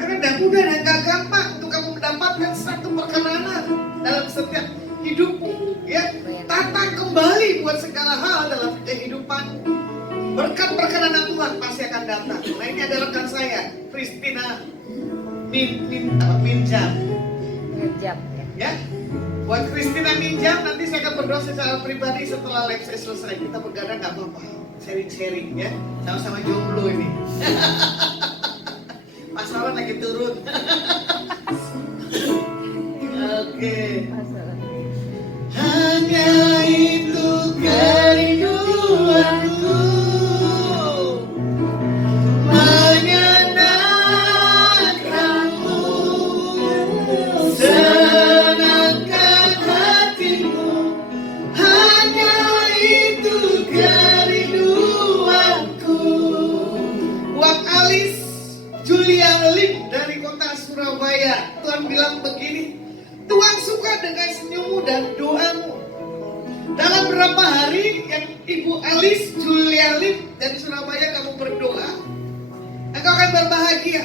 Karena tidak mudah dan gak gampang untuk kamu mendapatkan satu perkenanan dalam setiap hidupmu. Ya, tata kembali buat segala hal dalam kehidupanmu. Berkat perkenanan Tuhan pasti akan datang. Nah, ini ada rekan saya, Christina Minjam. Ya, buat Christina Minjam, nanti saya akan berdoa secara pribadi setelah live saya selesai. Kita bergadang gak apa-apa, sharing-sharing ya, sama-sama jomblo ini. Mas Lawan lagi turun. Oke. Hanya itu kerinduanku, menyenangkanmu, senangkan hatimu. Hanya itu kerinduanku. Buat Alis Julia Lim dari kota Surabaya, Tuhan bilang begini, Tuhan suka dengan senyummu dan doamu. Dalam beberapa hari yang Ibu Alis Julia Lim dari Surabaya kamu berdoa, engkau akan berbahagia.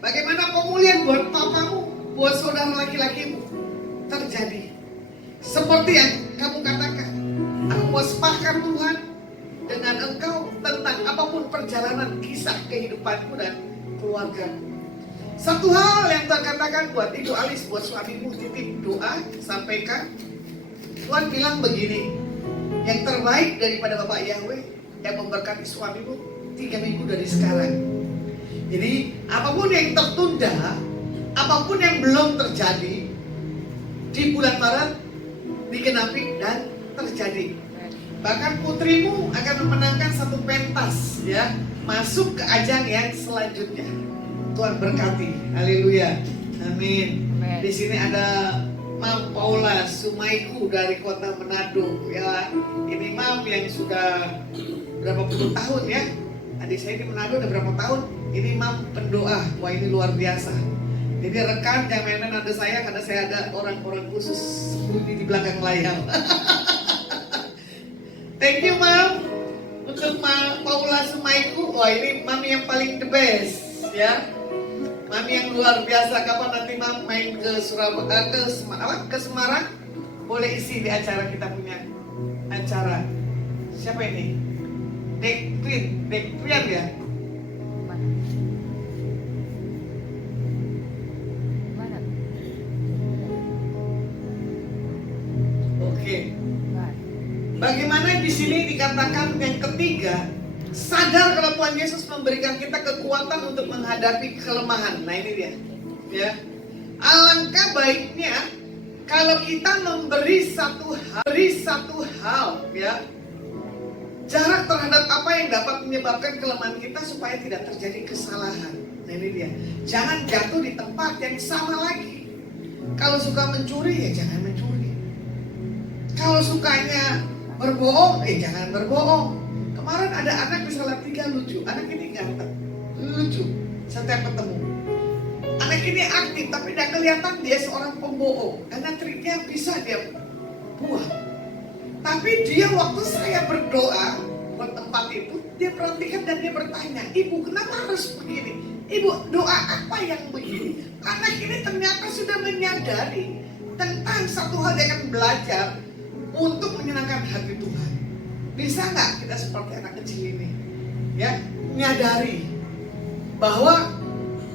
Bagaimana pemulihan buat papamu, buat saudara laki-lakimu terjadi. Seperti yang kamu katakan, aku mau sepakat Tuhan dengan engkau tentang apapun perjalanan kisah kehidupanku dan keluargaku. Satu hal yang Tuhan katakan buat Ibu Alis, buat suamimu, titip doa, sampaikan. Tuhan bilang begini, yang terbaik daripada Bapak Yahweh yang memberkati suamimu 3 minggu dari sekarang. Jadi apapun yang tertunda, apapun yang belum terjadi, di bulan Maret digenapi dan terjadi. Bahkan putrimu akan memenangkan satu pentas, ya, masuk ke ajang yang selanjutnya. Tuhan berkati, haleluya, amin. Di sini ada Mam Paula Sumaiku dari kota Manado ya. Ini Mam yang sudah berapa puluh tahun ya. Adik saya di Manado udah berapa tahun. Ini Mam pendoa. Wah ini luar biasa. Jadi rekan jangan mainan ada saya karena saya ada orang-orang khusus sembunyi di belakang layar. Thank you Mam. Untuk Mam Paula Sumaiku. Wah ini Mam yang paling the best ya. Mami yang luar biasa. Kapan nanti Mam main ke Surabaya, ke Semarang, boleh isi di acara kita punya acara. Siapa ini? Dekrian ya? Mana? Oke. Bagaimana di sini dikatakan yang ketiga, sadar kalau Tuhan Yesus memberikan kita kekuatan untuk menghadapi kelemahan. Nah ini dia, ya. Alangkah baiknya kalau kita memberi satu hal, ya, jarak terhadap apa yang dapat menyebabkan kelemahan kita supaya tidak terjadi kesalahan. Nah ini dia, jangan jatuh di tempat yang sama lagi. Kalau suka mencuri ya jangan mencuri. Kalau sukanya berbohong, jangan berbohong. Kemarin ada anak di Salatiga lucu. Anak ini ganteng, lucu setiap ketemu. Anak ini aktif tapi tidak kelihatan dia seorang pembohong karena triknya bisa dia buat. Tapi dia waktu saya berdoa buat tempat itu, dia perhatikan dan dia bertanya, "Ibu kenapa harus begini? Ibu doa apa yang begini?" Anak ini ternyata sudah menyadari tentang satu hal yang akan belajar untuk menyenangkan hati Tuhan. Bisa nggak kita seperti anak kecil ini, ya, menyadari bahwa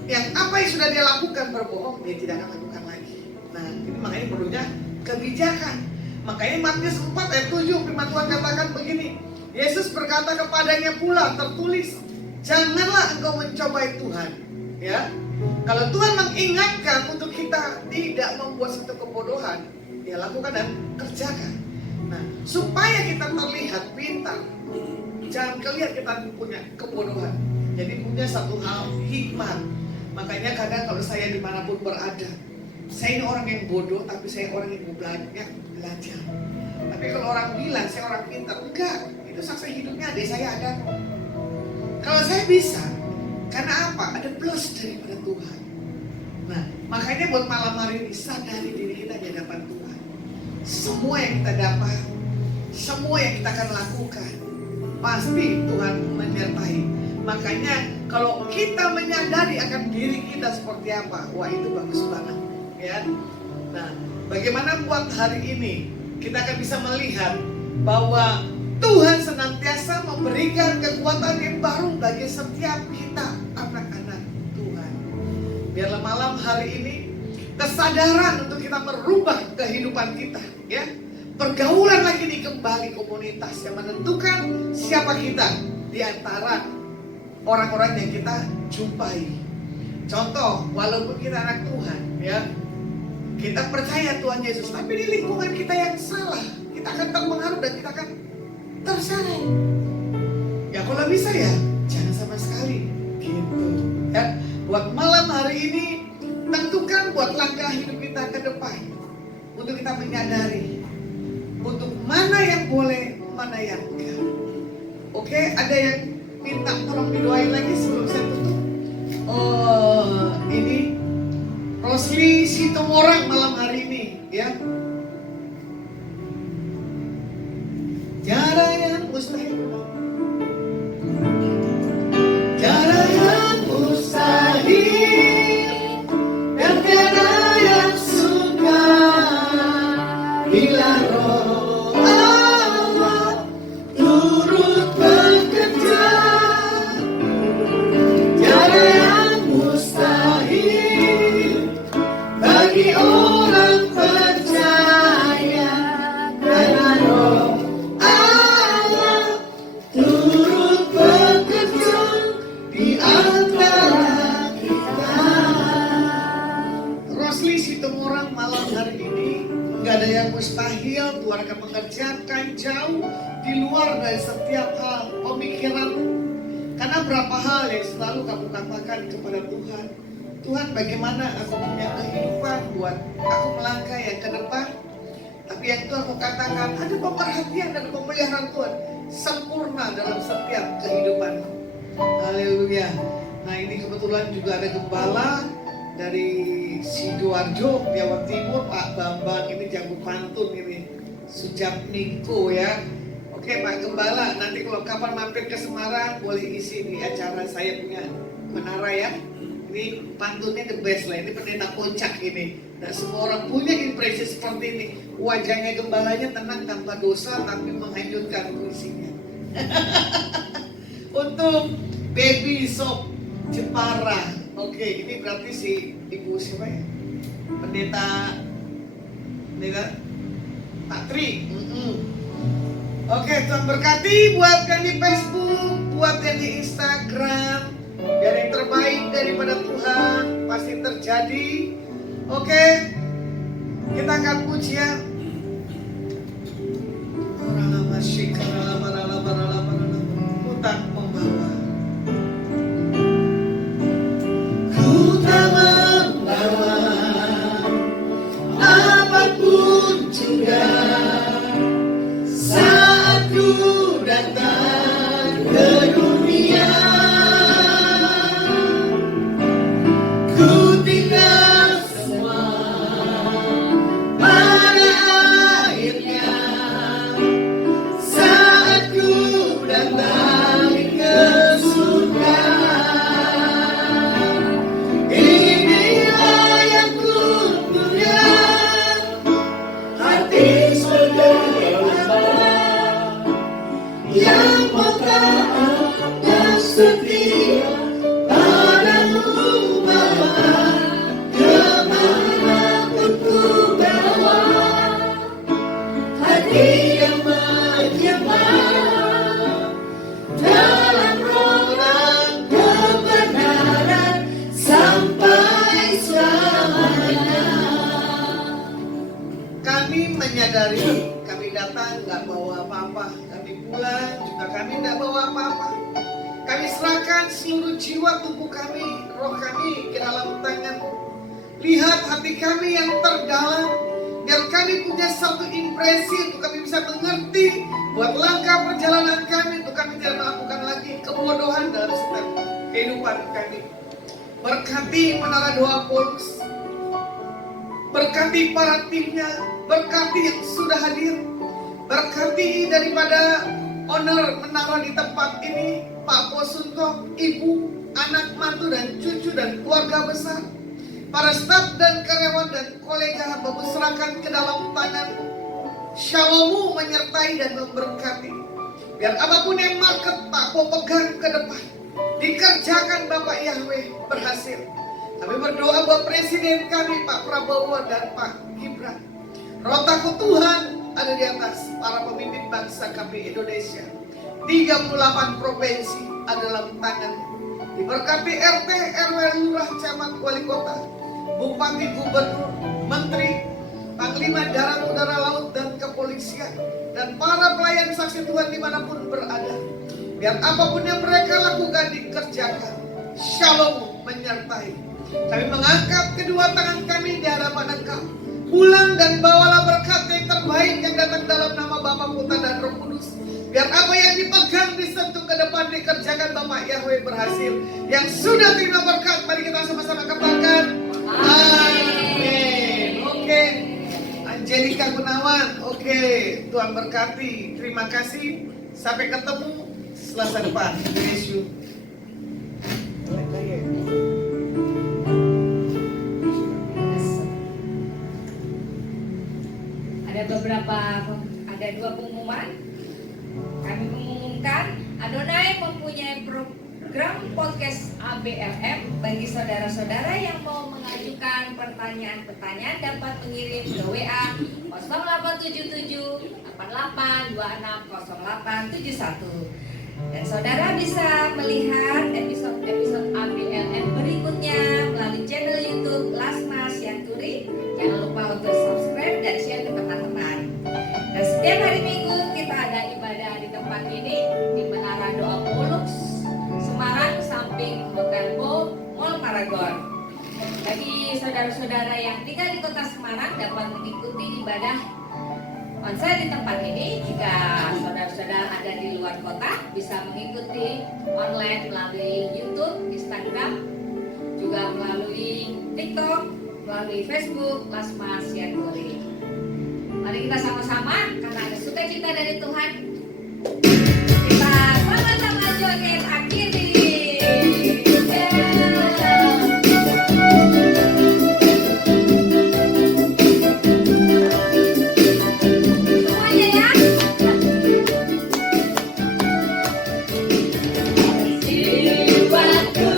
yang apa yang sudah dia lakukan berbohong, dia tidak akan lakukan lagi. Nah, ini makanya perlunya kebijakan. Makanya Matius 4 ayat 7 firman Tuhan katakan begini, Yesus berkata kepadanya pula, tertulis, janganlah engkau mencobai Tuhan. Ya, kalau Tuhan mengingatkan untuk kita tidak membuat satu kebodohan, ya lakukan dan kerjakan. Nah, supaya kita terlihat pintar, jangan kelihatan kita punya kebodohan. Jadi punya satu hal hikmat. Makanya kadang kalau saya dimanapun berada, saya ini orang yang bodoh, tapi saya orang yang belajar. Tapi kalau orang bilang saya orang pintar, enggak. Itu saksi hidupnya adik saya ada. Kalau saya bisa, karena apa? Ada plus daripada Tuhan. Nah, makanya buat malam hari ini sadari diri kita di hadapan Tuhan. Semua yang kita dapat, semua yang kita akan lakukan, pasti Tuhan menyertai. Makanya kalau kita menyadari akan diri kita seperti apa, wah itu bagus banget, ya. Nah, bagaimana buat hari ini kita akan bisa melihat bahwa Tuhan senantiasa memberikan kekuatan yang baru bagi setiap kita anak-anak Tuhan. Biarlah malam hari ini kesadaran untuk kita merubah kehidupan kita, ya. Pergaulan lagi nih kembali komunitas yang menentukan siapa kita di antara orang-orang yang kita jumpai. Contoh, walaupun kita anak Tuhan, ya, kita percaya Tuhan Yesus, tapi di lingkungan kita yang salah, kita akan terpengaruh dan kita akan terseret. Ya kalau bisa ya, jangan sama sekali, gitu. Ya, buat malam hari ini tentukan buat langkah hidup kita ke depan untuk kita menyadari untuk mana yang boleh, mana yang enggak. Oke, ada yang minta tolong didoain lagi sebelum saya tutup. Oh, ini Rosli Sitomorang malam hari ini, ya. Tiada yang mustahil. Tiada yang mustahil. Dan tiada yang sukar. Bila roh Allah turut bekerja. Tiada yang mustahil bagi orang percaya. Karena roh Allah turut bekerja di antara kita. Rosli Sitomorang malam hari ini, nggak ada yang mustahil. Tuhan akan mengerjakan jauh di luar dari setiap hal pemikiranmu. Karena berapa hal yang selalu kamu katakan kepada Tuhan, Tuhan bagaimana aku punya kehidupan buat aku melangkah yang ke depan. Tapi yang Tuhan mau katakan, ada pemerhatian dan pemeliharaan Tuhan sempurna dalam setiap kehidupanku. Haleluya. Nah ini kebetulan juga ada gembala dari Sidoarjo, Jawa Timur, Pak Bambang, ini jago pantun ini, Sujatmiko ya. Oke Pak Gembala, nanti kalau kapan mampir ke Semarang boleh isi di acara saya punya menara ya. Ini pantunnya the best lah, ini pendeta Kocak ini. Dan semua orang punya impresi seperti ini. Wajahnya gembalanya tenang tanpa dosa tapi menghanyutkan puisinya. Untuk Baby Shop Jepara. Oke, ini berarti si ibu siapa ya? Pendeta Pak Tri. Oke, Tuhan berkati buat yang di Facebook, buat yang di Instagram. Biar yang terbaik daripada Tuhan pasti terjadi. Oke, kita akan pujian. Hutan pembawa. Ku tak membawa apapun juga saat ku datang ke dunia. Ku tinggal semua pada akhirnya saat ku datang ke surga. Inilah yang ku punya, hati saudara yang mau taat dan setia padamu Bapa, kemanapun ku bawa, hati yang menyebar dalam roh dan kebenaran sampai selamanya. Kami menyadari kami datang gak bawa apa-apa, kami pulang juga kami gak bawa apa-apa. Kami serahkan seluruh jiwa tubuh kami, roh kami ke dalam tangan-Mu. Lihat hati kami yang terdalam, biar kami punya satu impresi untuk kami bisa mengerti buat langkah perjalanan kami, untuk kami tidak melakukan lagi kebodohan dalam setiap kehidupan kami. Berkati menara doa Polus, berkati para timnya, berkati yang sudah hadir, berkati daripada owner menara di tempat ini, Pak Posunto, ibu, anak, mantu dan cucu dan keluarga besar, para staf dan karyawan dan kolega hamba-Mu serahkan ke dalam tangan-Mu. Shalom-Mu menyertai dan memberkati. Biar apapun yang market Pak mau pegang ke depan, dikerjakan Bapak Yahweh berhasil. Kami berdoa buat Presiden kami Pak Prabowo dan Pak Gibran. Roh takut Tuhan ada di atas para pemimpin bangsa kami Indonesia. 38 provinsi adalah tangan. Diberkati RT, RW, Lurah, Camat, Wali Kota, Bupati, Gubernur, Menteri, Panglima Darat, Udara, Laut, dan Kepolisian, dan para pelayan saksi Tuhan dimanapun berada. Biar apapun yang mereka lakukan dikerjakan. Shalom menyertai. Kami mengangkat kedua tangan kami di hadapan Engkau. Pulang dan bawalah berkat yang terbaik yang datang dalam nama Bapa, Putra, dan Roh Kudus. Biar apa yang dipegang disentuh ke depan dikerjakan Bapak Yahweh berhasil. Yang sudah terima berkat, mari kita sama-sama katakan amin. Oke, Angelika Gunawan. Oke, Tuhan berkati. Terima kasih. Sampai ketemu Selasa depan. Bless you. Ada dua pengumuman. Kami mengumumkan Adonai mempunyai program podcast ABLM. Bagi saudara-saudara yang mau mengajukan pertanyaan-pertanyaan dapat mengirim ke WA 0877 88 26 0871. Dan saudara bisa melihat episode-episode ABLM berikutnya melalui channel YouTube Lasmas Yanturi. Jangan lupa untuk subscribe dan share ke teman-teman. Dan setiap hari Minggu kita ada ibadah di tempat ini di Menara Doa Polux, Semarang, samping Hotel Bo, Mall Paragon. Bagi saudara-saudara yang tinggal di kota Semarang dapat mengikuti ibadah konser di tempat ini. Jika saudara-saudara ada di luar kota, bisa mengikuti online melalui YouTube, Instagram, juga melalui TikTok, melalui Facebook, Lasma Siagori. Mari kita sama-sama, karena ada sukacita dari Tuhan, kita sama-sama joget akhiri. Semuanya ya. Jiwaku,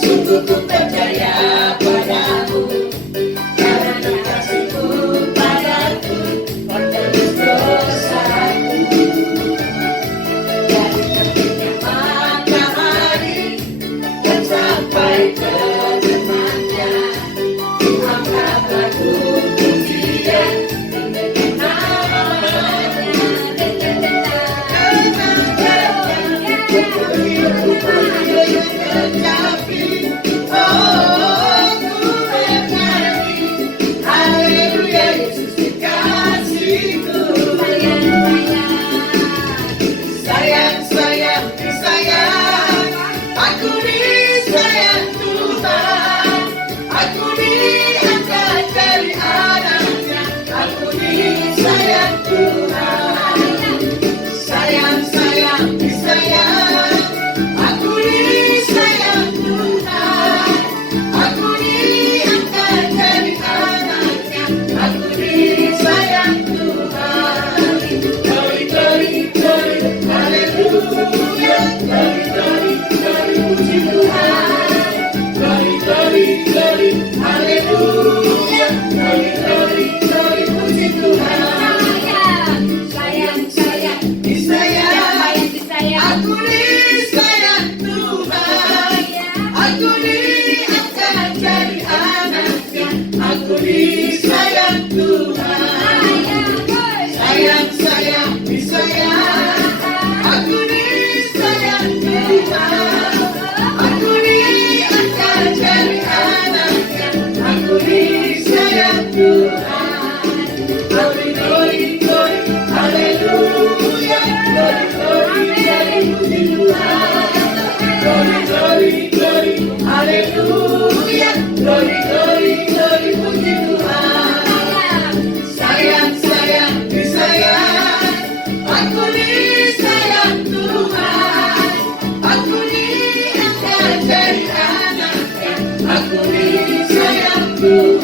sungguh ku percaya padamu, karena kasihmu padaku menebus dosaku. Dari terbitnya matahari dan sampai terbenamnya, angkat lagu pujian dengan namanya. Haleluya, Yesus dikasihku. Sayang, sayang, disayang. Aku disayang Tuhan. Aku diangkat dari anaknya. Aku disayang Tuhan. Sayang, sayang, disayang. Aku disayang Tuhan. Aku diangkat dari anaknya. Aku disayang Tuhan. Glory, glory, glory, haleluya. Glory, glory, glory, puji Tuhan. Glory, glory, glory, haleluya. Glory, glory, glory, puji Tuhan. Sayang, sayang, Disayang, disayang. aku disayang Tuhan. Aku diangkat dari anaknya. Aku disayang Tuhan. Sayang, sayang, disayang. Aku disayang Tuhan. Aku diangkat dari anaknya. Aku disayang Tuhan. Glory, glory, glory, haleluya. Glory, glory, glory, puji Tuhan. Glory, glory, glory, haleluya. Glory, glory, glory, puji Tuhan. Sayang, sayang, disayang. Aku disayang Tuhan. Aku diangkat dari anaknya. Aku disayang Tuhan.